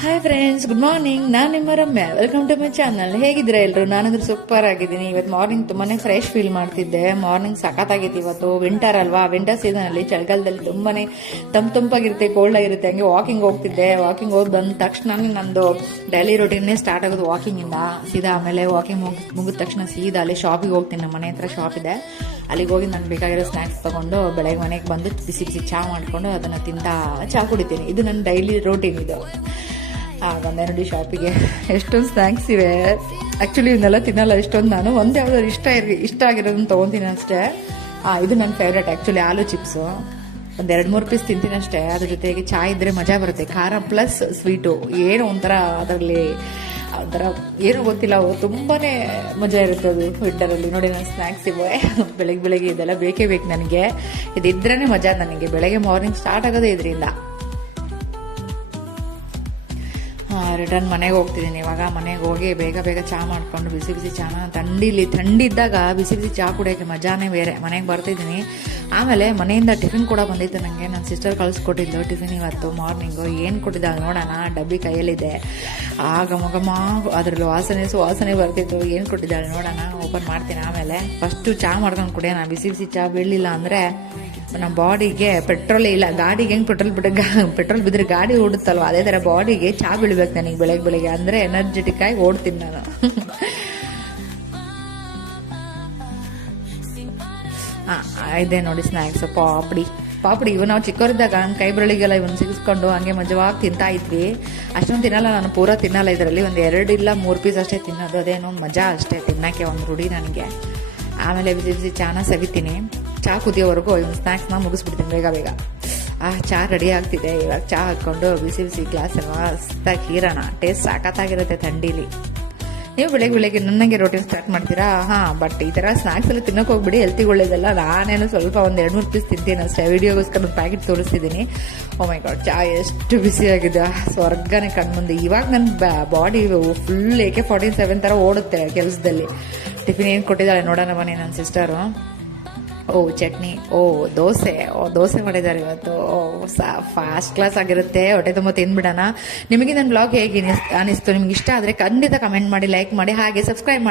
Hi friends, good morning. ನಾನು ನಿಮ್ಮ Ramya. Welcome to my channel. ಹೇಗಿದ್ದೀರಾ ಎಲ್ಲರೂ? ನಾನಂದ್ರೆ ಸೂಪರ್ ಆಗಿದ್ದೀನಿ. ಇವತ್ತು ಮಾರ್ನಿಂಗ್ ತುಂಬಾನೇ ಫ್ರೆಶ್ ಫೀಲ್ ಮಾಡ್ತಿದ್ದೆ. ಮಾರ್ನಿಂಗ್ ಸಖತ್ತಾಗಿತ್ತು. ಇವತ್ತು ವಿಂಟರ್ ಅಲ್ವಾ, ವಿಂಟರ್ ಸೀಸನ್ ಅಲ್ಲಿ ಚಳಿಗಾಲದಲ್ಲಿ ತುಂಬಾನೇ ತಂಪಾಗಿರುತ್ತೆ, ಕೋಲ್ಡ್ ಆಗಿರುತ್ತೆ. ಹಂಗೆ ವಾಕಿಂಗ್ ಹೋಗ್ತಿದ್ದೆ. ವಾಕಿಂಗ್ ಹೋಗಿ ಬಂದ ತಕ್ಷಣ ನಂದು ಡೈಲಿ ರೊಟೀನ್ ಸ್ಟಾರ್ಟ್ ಆಗೋದು ವಾಕಿಂಗ್ ಇಂದ. ಸೀದಾ ಆಮೇಲೆ ವಾಕಿಂಗ್ ಮುಗಿದ ತಕ್ಷಣ ಸೀದಾ ಅಲ್ಲಿ ಶಾಪಿಗೆ ಹೋಗ್ತೀನಿ. ನಮ್ಮ ಮನೆ ಹತ್ರ ಶಾಪ್ ಇದೆ, ಅಲ್ಲಿಗೆ ಹೋಗಿ ನನಗೆ ಬೇಕಾಗಿರೋ ಸ್ನ್ಯಾಕ್ಸ್ ತಗೊಂಡು ಬೆಳಗ್ಗೆ ಮನೆಗೆ ಬಂದು ಬಿಸಿ ಬಿಸಿ ಚಹಾ ಮಾಡ್ಕೊಂಡು ಅದನ್ನ ತಿಂತಾ ಚಹಾ ಕುಡಿತೀನಿ. ಇದು ನನ್ನ ಡೈಲಿ ರೂಟೀನ್. ಇದು ಬಂದೆ ನೋಡಿ ಶಾಪಿಗೆ. ಎಷ್ಟೊಂದು ಸ್ನ್ಯಾಕ್ಸ್ ಇವೆ. ಆ್ಯಕ್ಚುಲಿ ಇವನ್ನೆಲ್ಲ ತಿನ್ನಲ್ಲ ಎಷ್ಟೊಂದು. ನಾನು ಒಂದು ಯಾವ್ದಾದ್ರು ಇಷ್ಟ ಆಗಿರೋದನ್ನ ತೊಗೊತೀನಿ ಅಷ್ಟೇ. ಇದು ನನ್ನ ಫೇವ್ರೇಟ್ ಆ್ಯಕ್ಚುಲಿ, ಆಲೂ ಚಿಪ್ಸು. ಒಂದು 2-3 ಪೀಸ್ ತಿಂತೀನಿ ಅಷ್ಟೇ. ಅದ್ರ ಜೊತೆಗೆ ಚಹಾ ಇದ್ರೆ ಮಜಾ ಬರುತ್ತೆ. ಖಾರ ಪ್ಲಸ್ ಸ್ವೀಟು ಏನೋ ಒಂಥರ ಅದರಲ್ಲಿ ಒಂಥರ ಏನೋ ಗೊತ್ತಿಲ್ಲ, ತುಂಬಾನೇ ಮಜಾ ಇರುತ್ತೆ ಅದು ವಿಂಟರಲ್ಲಿ. ನೋಡಿ ನನ್ನ ಸ್ನ್ಯಾಕ್ಸ್ ಇವೆ. ಬೆಳಗ್ಗೆ ಇದೆಲ್ಲ ಬೇಕೇ ಬೇಕು ನನಗೆ. ಇದಿದ್ರೇ ಮಜಾ ನನಗೆ. ಬೆಳಗ್ಗೆ ಮಾರ್ನಿಂಗ್ ಸ್ಟಾರ್ಟ್ ಆಗೋದೇ ಇದರಿಂದ. ರಿಟರ್ನ್ ಮನೆಗೆ ಹೋಗ್ತಿದ್ದೀನಿ ಇವಾಗ. ಮನೆಗೆ ಹೋಗಿ ಬೇಗ ಚಹಾ ಮಾಡ್ಕೊಂಡು ಬಿಸಿ ಬಿಸಿ ಚಹಾನ ಥಂಡಿ ಇದ್ದಾಗ ಬಿಸಿ ಬಿಸಿ ಚಹಾ ಕುಡಿಯೋಕ್ಕೆ ಮಜಾನೇ ಬೇರೆ. ಮನೆಗೆ ಬರ್ತಿದ್ದೀನಿ. ಆಮೇಲೆ ಮನೆಯಿಂದ ಟಿಫಿನ್ ಕೂಡ ಬಂದಿತ್ತು ನನಗೆ. ನನ್ನ ಸಿಸ್ಟರ್ ಕಳಿಸ್ಕೊಟ್ಟಿದ್ದು ಟಿಫಿನ್ ಇವತ್ತು ಮಾರ್ನಿಂಗು. ಏನು ಕೊಟ್ಟಿದ್ದಾಳೆ ನೋಡೋಣ. ಡಬ್ಬಿ ಕೈಯಲ್ಲಿದೆ. ಘಮ ಅದ್ರಲ್ಲಿ ವಾಸನೆ ಬರ್ತಿತ್ತು. ಏನು ಕೊಟ್ಟಿದ್ದಾಳೆ ನೋಡೋಣ. ಓಪನ್ ಮಾಡ್ತೀನಿ ಆಮೇಲೆ. ಫಸ್ಟು ಚಹಾ ಮಾಡ್ಕೊಂಡು ಕುಡಿಯೋಣ. ಬಿಸಿ ಚಹಾ ಬೀಳಲಿಲ್ಲ ಅಂದರೆ ನಮ್ಮ ಬಾಡಿಗೆ ಪೆಟ್ರೋಲೇ ಇಲ್ಲ. ಗಾಡಿಗೆ ಹೆಂಗೆ ಪೆಟ್ರೋಲ್ ಬಿದ್ದರೆ ಗಾಡಿ ಓಡುತ್ತಲ್ವ, ಅದೇ ಥರ ಬಾಡಿಗೆ ಚಹಾ ಬೀಳ್ಬೇಕು ನನಗೆ ಬೆಳಗ್ಗೆ. ಅಂದರೆ ಎನರ್ಜೆಟಿಕ್ ಆಗಿ ಓಡ್ತೀನಿ ನಾನು. ಇದೆ ನೋಡಿ ಸ್ನ್ಯಾಕ್ಸ್. ಪಾಪಡಿ ಇವು ನಾವು ಚಿಕ್ಕವರಿದ್ದಾಗ ನನ್ನ ಕೈ ಬೆರಳಿಗೆಲ್ಲ ಇವನ್ನ ಸಿಗಿಸ್ಕೊಂಡು ಹಂಗೆ ಮಜವಾಗಿ ತಿಂತಾ ಇದ್ವಿ. ಅಷ್ಟೊಂದು ತಿನ್ನಲ್ಲ ನಾನು, ಪೂರ ತಿನ್ನಲ್ಲ. ಇದರಲ್ಲಿ ಒಂದು 2 ಇಲ್ಲ 3 ಪೀಸ್ ಅಷ್ಟೇ ತಿನ್ನೋದು. ಅದೇನೋ ಮಜಾ ಅಷ್ಟೇ ತಿನ್ನೋಕ್ಕೆ, ಒಂದು ರೂಢಿ ನನಗೆ. ಆಮೇಲೆ ಬಿಸಿ ಚಹಾನ ಸವಿತೀನಿ. ಚಹಾ ಕುದಿಯೋವರೆಗೂ ಇವನು ಸ್ನ್ಯಾಕ್ಸ್ನ ಮುಗಿಸ್ಬಿಡ್ತೀನಿ ಬೇಗ. ಚಹಾ ರೆಡಿ ಆಗ್ತಿದೆ. ಇವಾಗ ಚಹಾ ಹಾಕ್ಕೊಂಡು ಬಿಸಿ ಗ್ಲಾಸ್ ಮಸ್ತಾಗಿ ಹೀರೋಣ. ಟೇಸ್ಟ್ ಸಾಕತ್ತಾಗಿರುತ್ತೆ ಥಂಡಿಲಿ. ನೀವು ಬೆಳಗ್ಗೆ ನನಗೆ ರೋಟೀನ್ ಸ್ಟಾರ್ಟ್ ಮಾಡ್ತೀರಾ? ಬಟ್ ಈ ಥರ ಸ್ನ್ಯಾಕ್ಸ್ ಎಲ್ಲ ತಿನ್ನೋಕೆ ಹೋಗ್ಬಿಡಿ, ಹೆಲ್ತಿಗೆ ಒಳ್ಳೇದಲ್ಲ. ನಾನೇನು ಸ್ವಲ್ಪ ಒಂದು 2-3 ಪೀಸ್ ತಿಂತೀನಿ ಅಷ್ಟೇ. ವಿಡಿಯೋಗೋಸ್ಕರ ಒಂದು ಪ್ಯಾಕೆಟ್ ತೋರಿಸ್ತಿದ್ದೀನಿ. ಓ ಮೈ ಗಾಡ್, ಚಹಾ ಎಷ್ಟು ಬಿಸಿಯಾಗಿದೆ, ಸ್ವರ್ಗನೇ ಕಣ್ಮುಂದೆ. ಇವಾಗ ನನ್ನ ಬಾಡಿ ಫುಲ್ AK-47 ಥರ ಓಡುತ್ತೆ ಕೆಲಸದಲ್ಲಿ. ಟಿಫಿನ್ ಏನು ಕೊಟ್ಟಿದ್ದಾಳೆ ನೋಡೋಣ ಬನ್ನಿ ನನ್ನ ಸಿಸ್ಟರು. ಚಟ್ನಿ, ದೋಸೆ ಮಾಡಿದ್ದಾರೆ ಇವತ್ತು. ಫಾಸ್ಟ್ ಕ್ಲಾಸ್ ಆಗಿರುತ್ತೆ. ಹೊಟ್ಟೆ ತುಂಬ ತಿಂದ್ಬಿಡೋಣ. ನಿಮಗೆ ನನ್ನ ಬ್ಲಾಗ್ ಹೇಗೆ ಅನಿಸ್ತು? ನಿಮ್ಗೆ ಇಷ್ಟ ಆದರೆ ಖಂಡಿತ ಕಮೆಂಟ್ ಮಾಡಿ, ಲೈಕ್ ಮಾಡಿ, ಹಾಗೆ ಸಬ್ಸ್ಕ್ರೈಬ್ ಮಾಡಿ.